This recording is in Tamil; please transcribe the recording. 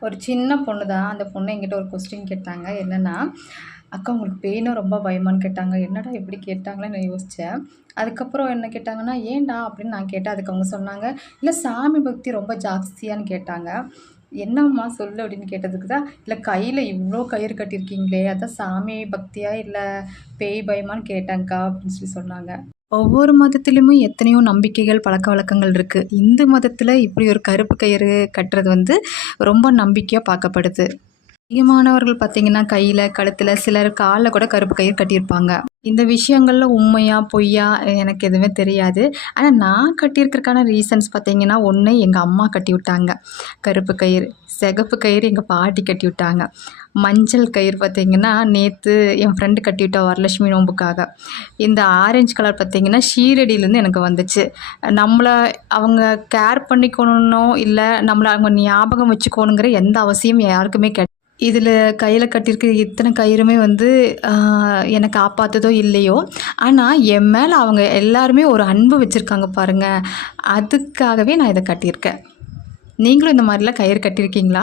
ஒரு சின்ன பொண்ணு தான். அந்த பொண்ணு என்கிட்ட ஒரு கொஸ்டின் கேட்டாங்க. என்னன்னா, "அக்கா உங்களுக்கு பேய்னா ரொம்ப பயமான்னு?" கேட்டாங்க. என்னடா இப்படி கேட்டாங்களேன்னு நான் யோசிச்சேன். அதுக்கப்புறம் என்ன கேட்டாங்கன்னா, "ஏன்டா?" அப்படின்னு நான் கேட்டேன். அதுக்கு அவங்க சொன்னாங்க, "இல்ல சாமி பக்தி ரொம்ப ஜாஸ்தியான்னு?" கேட்டாங்க. "என்னம்மா சொல்லு?" அப்படின்னு கேட்டதுக்கு தான், "இல்ல கையில இவ்ளோ கயிறு கட்டியிருக்கீங்களே, அதான் சாமி பக்தியா இல்ல பேய் பயமான்னு கேட்டேன்க்கா" அப்படின்னு சொன்னாங்க. ஒவ்வொரு மதத்திலுமே எத்தனையோ நம்பிக்கைகள், பழக்கவழக்கங்கள் இருக்கு. இந்து மதத்தில இப்படி ஒரு கருப்பு கயிறு கட்டுறது வந்து ரொம்ப நம்பிக்கையா பார்க்கப்படுது. அதிகமானவர்கள் பார்த்தீங்கன்னா, கையில, கழுத்துல, சிலர் கால்ல கூட கருப்பு கயிறு கட்டியிருப்பாங்க. இந்த விஷயங்கள்ல உண்மையா, பொய்யா எனக்கு எதுவுமே தெரியாது. ஆனா நான் கட்டியிருக்கிறதுக்கான ரீசன்ஸ் பார்த்தீங்கன்னா, ஒண்ணு எங்க அம்மா கட்டிவிட்டாங்க கருப்பு கயிறு. சிகப்பு கயிறு எங்க பாட்டி கட்டிவிட்டாங்க. மஞ்சள் கயிறு பார்த்தீங்கன்னா, நேத்து என் ஃப்ரெண்டு கட்டிவிட்டா வரலட்சுமி நோம்புக்காக. இந்த ஆரஞ்சு கலர் பார்த்தீங்கன்னா, ஷீரடியிலேருந்து எனக்கு வந்துச்சு. நம்மள அவங்க கேர் பண்ணிக்கணுன்னோ, இல்ல நம்மள அவங்க ஞாபகம் வச்சுக்கணுங்கிற எந்த அவசியம் யாருக்குமே இதில கையில கட்டியிருக்க இத்தனை கயிறுமே வந்து என்னை காப்பாத்துதோ இல்லையோ, ஆனா என் மேல அவங்க எல்லாருமே ஒரு அன்பு வச்சிருக்காங்க பாருங்க. அதுக்காகவே நான் இத கட்டியிருக்கேன். நீங்களும் இந்த மாரிலாம் கயிறு கட்டியிருக்கீங்களா?